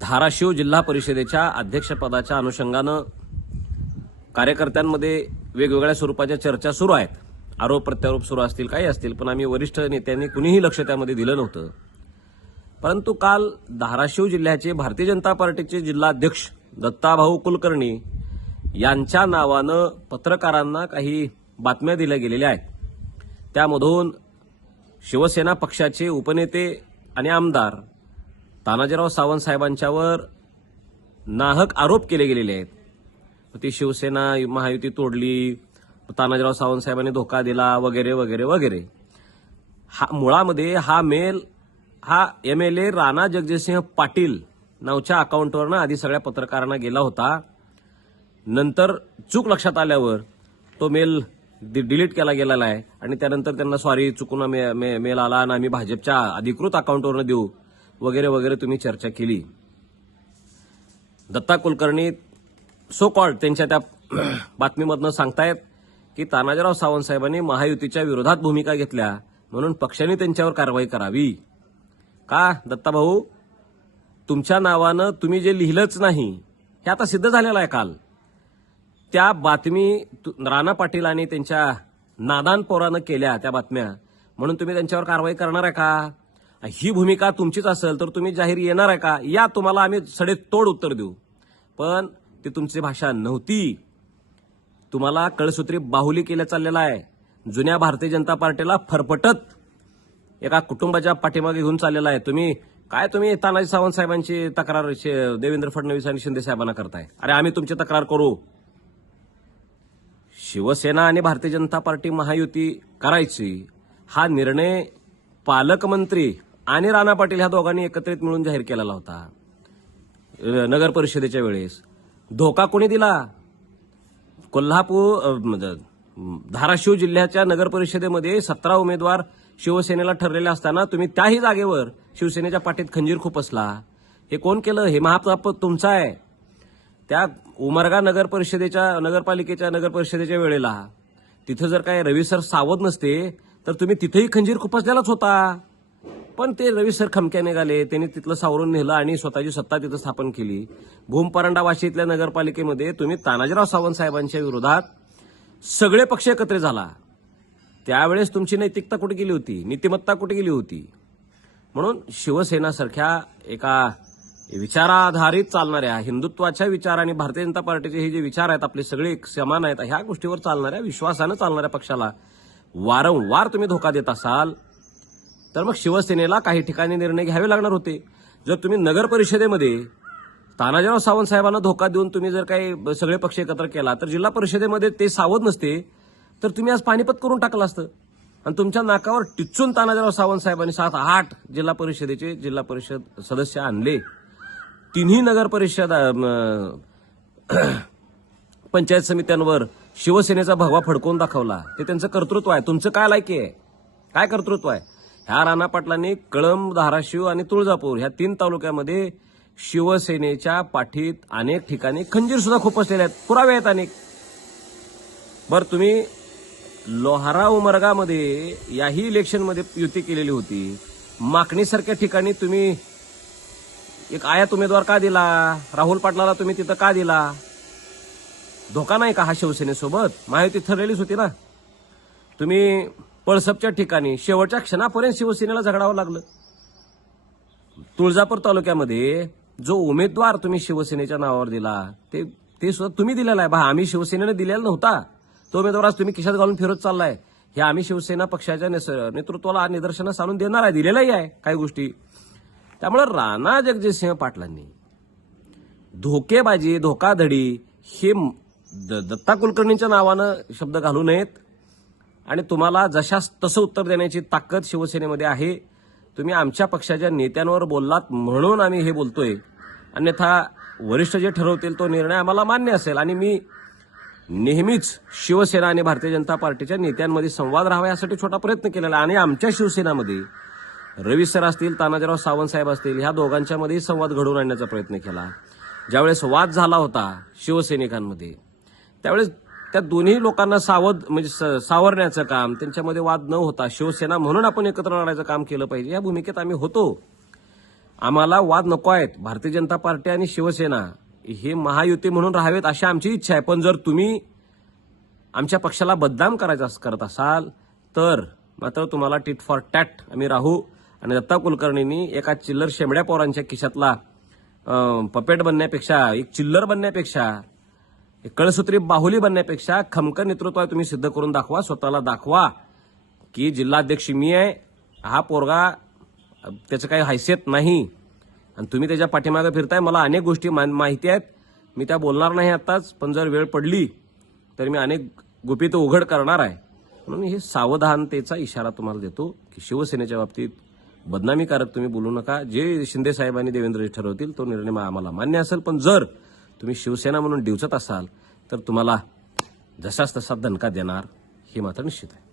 धाराशिव जिल्हा परिषदेच्या अध्यक्षपदाच्या अनुषंगानं कार्यकर्त्यांमध्ये वेगवेगळ्या स्वरूपाच्या चर्चा सुरू आहेत. आरोप प्रत्यारोप सुरू असतील, काही असतील, पण आम्ही वरिष्ठ नेत्यांनी कुणीही लक्ष त्यामध्ये दिलं नव्हतं. परंतु काल धाराशिव जिल्ह्याचे भारतीय जनता पार्टीचे जिल्हाध्यक्ष दत्ताभाऊ कुलकर्णी यांच्या नावानं पत्रकारांना काही बातम्या दिल्या गेलेल्या आहेत. त्यामधून शिवसेना पक्षाचे उपनेते आणि आमदार तानाजीराव सावंत साहेबांच्यावर नाहक आरोप केले गेलेले आहेत. ती शिवसेना महायुती तोडली, तानाजीराव सावंत साहेबांनी धोका दिला, वगैरे वगैरे वगैरे. मुळामध्ये हा मेल हा MLA राणा जगजितसिंह पाटील नावच्या अकाउंटवरनं आधी सगळ्या पत्रकारांना गेला होता. नंतर चूक लक्षात आल्यावर तो मेल डिलीट केला गेलेला आहे आणि त्यानंतर त्यांना सॉरी चुकून मेल आला आणि आम्ही भाजपच्या अधिकृत अकाउंटवरनं देऊ वगैरे वगैरे तुम्ही चर्चा केली. दत्ता कुलकर्णी सो कॉल्ड त्यांच्या त्या बातमीमधनं सांगतायत की तानाजीराव सावंत साहेबांनी महायुतीच्या विरोधात भूमिका घेतल्या म्हणून पक्षाने त्यांच्यावर कारवाई करावी. का दत्ताभाऊ, तुमच्या नावानं तुम्ही जे लिहिलंच नाही हे आता सिद्ध झालेलं आहे. काल त्या बातमी राणा पाटील आणि त्यांच्या नादान पोरानं केल्या त्या बातम्या, म्हणून तुम्ही त्यांच्यावर कारवाई करणार आहे का? ही भूमिका तुमचीच असेल तर तुम्ही जाहीर येणार आहे का? या तुम्हाला आम्ही सडेतोड उत्तर देऊ. पण ती तुमची भाषा नव्हती. तुम्हाला कळसूत्री बाहुली केल्या चाललेला आहे. जुन्या भारतीय जनता पार्टीला फरफटत एका कुटुंबाच्या पाठीमागे घेऊन चाललेला आहे. तुम्ही तानाजी सावंत साहेबांची तक्रार देवेंद्र फडणवीस आणि शिंदे साहेबांना करताय. अरे आम्ही तुमची तक्रार करू. शिवसेना आणि भारतीय जनता पार्टी महायुती करायची हा निर्णय पालकमंत्री आणि राणा पाटील ह्या दोघांनी एकत्रित मिळून जाहीर केलेला होता. नगर परिषदेच्या वेळेस धोका कोणी दिला? धाराशिव जिल्ह्याच्या नगर परिषदेमध्ये 17 उमेदवार शिवसेनेला ठरलेले असताना तुम्ही त्याही जागेवर शिवसेनेच्या पाठीत खंजीर खुपसला. हे कोण केलं? हे महापाप तुमचा आहे. त्या उमरगा नगरपालिकेच्या नगर परिषदेच्या वेळेला तिथं जर काय रवी सर सावध नसते तर तुम्ही तिथेही खंजीर खुपसलेलाच होता. पण ते रवी सर खमक्या निघाले, त्यांनी तिथलं सावरून नेलं आणि स्वतःची सत्ता तिथं स्थापन केली. भूमपरांडा वाशीतल्या नगरपालिकेमध्ये तुम्ही तानाजीराव सावंत साहेबांच्या विरोधात सगळे पक्ष एकत्र झाला. त्यावेळेस तुमची नैतिकता कुठे गेली होती? नीतिमत्ता कुठे गेली होती? म्हणून शिवसेनासारख्या एका विचाराधारित चालणाऱ्या हिंदुत्वाच्या विचार आणि भारतीय जनता पार्टीचे हे जे विचार आहेत आपले सगळे समान आहेत, ह्या गोष्टीवर चालणाऱ्या विश्वासानं चालणाऱ्या पक्षाला वारंवार तुम्ही धोका देत असाल तर मग शिवसेनेला काही ठिकाणी निर्णय घ्यावे लागणार होते. जर तुम्ही नगर परिषदेमध्ये तानाजीराव सावंत साहेबांना धोका देऊन तुम्ही जर काही सगळे पक्ष एकत्र केला तर जिल्हा परिषदेमध्ये ते सावध नसते तर तुम्ही आज पानिपत करून टाकलं असतं. आणि तुमच्या नाकावर टिच्चून तानाजीराव सावंत साहेबांनी 7-8 जिल्हा परिषद सदस्य आणले. तिन्ही नगर परिषद पंचायत समित्यांवर शिवसेनेचा भगवा फडकवून दाखवला. ते त्यांचं कर्तृत्व आहे. तुमचं काय लायकी आहे? काय कर्तृत्व आहे? ह्या राणा पाटलांनी कळंब, धाराशिव आणि तुळजापूर ह्या 3 तालुक्यामध्ये शिवसेनेच्या पाठीत अनेक ठिकाणी खंजीर सुद्धा खुपसलेले आहेत. पुरावे आहेत अनेक. बरं, तुम्ही लोहारा उमरगामध्ये याही इलेक्शनमध्ये युती केलेली होती. माकणीसारख्या ठिकाणी तुम्ही एक आयात उमेदवार का दिला? राहुल पाटलाला तुम्ही तिथं का दिला? धोका नाही का हा शिवसेनेसोबत? महायुती ठरलेलीच होती ना. तुम्ही पळसपच्या ठिकाणी शेवटच्या क्षणापर्यंत शिवसेनेला झगडावं लागलं. तुळजापूर तालुक्यामध्ये जो उमेदवार तुम्ही शिवसेनेच्या नावावर दिला ते सुद्धा तुम्ही दिलेला आहे. आम्ही शिवसेनेने दिलेला नव्हता. तो उमेदवार आज तुम्ही खिशात घालून फिरत चाललाय. हे आम्ही शिवसेना पक्षाच्या नेतृत्वाला निदर्शनास आणून देणार आहे, दिलेलाही आहे काही गोष्टी. त्यामुळे राणा जगजितसिंह पाटलांनी धोकेबाजी, धोकाधडी हे दत्ता कुलकर्णींच्या नावानं शब्द घालू नयेत. आणि तुम्हाला जशास तसं उत्तर देण्याची ताकद शिवसेनेमध्ये आहे. तुम्ही आमच्या पक्षाच्या नेत्यांवर बोललात म्हणून आम्ही हे बोलतोय. अन्यथा वरिष्ठ जे ठरवतील तो निर्णय आम्हाला मान्य असेल. आणि मी नेहमीच शिवसेना आणि भारतीय जनता पार्टीच्या नेत्यांमध्ये संवाद राहावा यासाठी छोटा प्रयत्न केलेला. आणि आमच्या शिवसेनामध्ये रवी सर असतील, तानाजीराव सावंत साहेब असतील, ह्या दोघांच्यामध्ये संवाद घडवून आणण्याचा प्रयत्न केला. ज्यावेळेस वाद झाला होता शिवसैनिकांमध्ये त्यावेळेस त्या दोन्ही लोकांना सावरण्याचं काम, त्यांच्यामध्ये वाद न होता शिवसेना म्हणून आपण एकत्र लढायचं काम केलं पाहिजे या भूमिकेत आम्ही होतो. आम्हाला वाद नको आहेत. भारतीय जनता पार्टी आणि शिवसेना हे महायुती म्हणून राहावेत अशी आमची इच्छा आहे. पण जर तुम्ही आमच्या पक्षाला बदनाम करत असाल तर मात्र तुम्हाला टिट फॉर टॅट आम्ही राहू. आणि दत्ता कुलकर्णींनी एका चिल्लर शेंबड्या पोरांच्या खिशातला पपेट बनण्यापेक्षा, एक चिल्लर बनण्यापेक्षा, एक कळसूत्री बाहुली बनण्यापेक्षा खमकं नेतृत्व आहे तुम्ही सिद्ध करून दाखवा. स्वतःला दाखवा की जिल्हाध्यक्ष मी आहे. हा पोरगा त्याचं काही हैसियत नाही आणि तुम्ही त्याच्या पाठीमागे फिरताय. मला अनेक गोष्टी माहिती आहेत. मी त्या बोलणार नाही आताच, पण जर वेळ पडली तर मी अनेक गुपित उघड करणार आहे. म्हणून हे सावधानतेचा इशारा तुम्हाला देतो की शिवसेनेच्या बाबतीत बदनामीकारक तुम्ही बोलू नका. जे शिंदे साहेबांनी देवेंद्रजी ठरवतील तो निर्णय आम्हाला मान्य असेल. पण जर तुम्ही शिवसेना म्हणून डिवचत असाल तर तुम्हाला जसाच तसा दणका देणार हे मात्र निश्चित आहे.